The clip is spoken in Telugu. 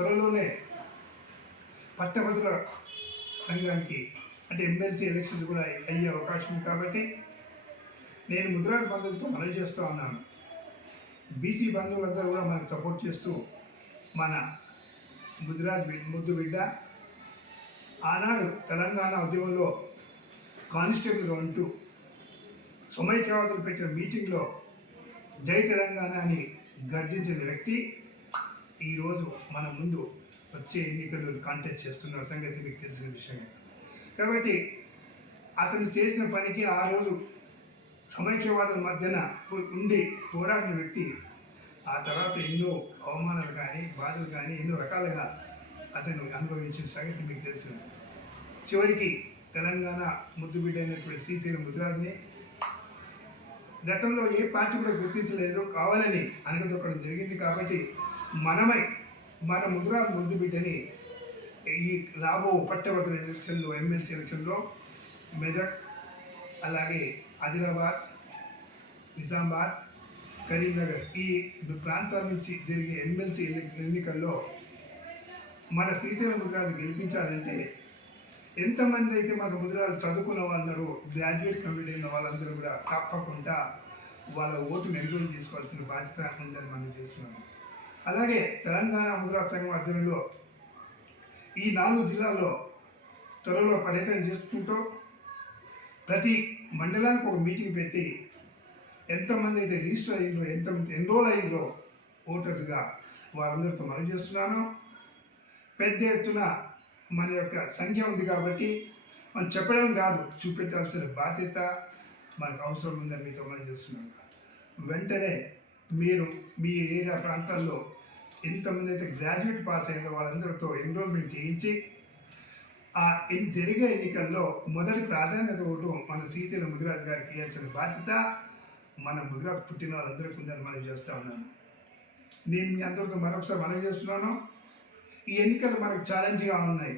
త్వరలోనే పట్టభద్రుల సంఘానికి అంటే ఎమ్మెల్సీ ఎలక్షన్స్ కూడా అయ్యే అవకాశం ఉంది. కాబట్టి నేను ముదిరాజ్ బంధువులతో మనవి చేస్తూ ఉన్నాను. బీసీ బంధువులందరూ కూడా మనకు సపోర్ట్ చేస్తూ మన ముదిరాజ్ ముద్దు బిడ్డ ఆనాడు తెలంగాణ ఉద్యమంలో కానిస్టేబుల్గా ఉంటూ సమైక్యవాదులు పెట్టిన మీటింగ్లో జై తెలంగాణ అని గర్జించిన వ్యక్తి ఈరోజు మన ముందు వచ్చే ఎన్నికల్లో కాంటెస్ట్ చేస్తున్న సంగతి మీకు తెలిసిన విషయమే. కాబట్టి అతను చేసిన పనికి ఆ రోజు సమైక్యవాదుల మధ్యన ఉండి పోరాడిన వ్యక్తి ఆ తర్వాత ఎన్నో అవమానాలు కానీ బాధలు కానీ ఎన్నో రకాలుగా అతను అనుభవించిన సంగతి మీకు తెలిసిన. చివరికి తెలంగాణ ముద్దుబిడ్డ అయినటువంటి శ్రీశైలం ముదిరాజ్ని గతంలో ఏ పార్టీ కూడా గుర్తించలేదు, కావాలని అనగదొక్కడం జరిగింది. కాబట్టి మన ముదిరాజ్ ముద్దుబిడ్డని ఈ రాబో పట్టభద్రుల ఎలక్షన్లో ఎమ్మెల్సీ ఎలక్షన్లో మెదక్ అలాగే ఆదిలాబాద్ నిజామాబాద్ కరీంనగర్ ఈ ప్రాంతాల నుంచి జరిగే ఎమ్మెల్సీ ఎన్నికల్లో మన శ్రీశైలం ముదిరాజు గెలిపించాలంటే ఎంతమంది అయితే మన ముదిరాజు చదువుకున్న వాళ్ళందరూ గ్రాడ్యుయేట్ కంప్లీట్ అయిన వాళ్ళందరూ కూడా తప్పకుండా వాళ్ళ ఓటును ఎన్రోల్ చేసుకోవాల్సిన బాధ్యత ఉందని మనం చేస్తున్నాము. అలాగే తెలంగాణ ముదిరాజు సంఘం ఆధ్వర్యంలో ఈ 4 జిల్లాల్లో త్వరలో పర్యటన చేసుకుంటూ ప్రతి మండలానికి ఒక మీటింగ్ పెట్టి ఎంతమంది అయితే రిజిస్టర్ అయ్యిందో ఎంతమంది ఎన్రోల్ అయ్యిందో ఓటర్స్గా వారందరితో మనవి చేస్తున్నాను. పెద్ద ఎత్తున మన యొక్క సంఖ్య ఉంది కాబట్టి మనం చెప్పడం కాదు, చూపెట్టాల్సిన బాధ్యత మనకు అవసరం ఉందని మీతో మనం చేస్తున్నాను. వెంటనే మీరు మీ ఏరియా ప్రాంతాల్లో ఎంతమంది అయితే గ్రాడ్యుయేట్ పాస్ అయిన వాళ్ళందరితో ఎన్రోల్మెంట్ చేయించి ఆ జరిగే ఎన్నికల్లో మొదటి ప్రాధాన్యత ఓటు మన శ్రీశైలం ముదిరాజు గారికి ఇవ్వాల్సిన బాధ్యత మన ముదిరాజు పుట్టిన వాళ్ళందరికీ ఉందని మనం చేస్తూ ఉన్నాను. నేను మీ అందరితో మరొకసారి మనవి చేస్తున్నాను. ఈ ఎన్నికలు మనకు ఛాలెంజ్గా ఉన్నాయి.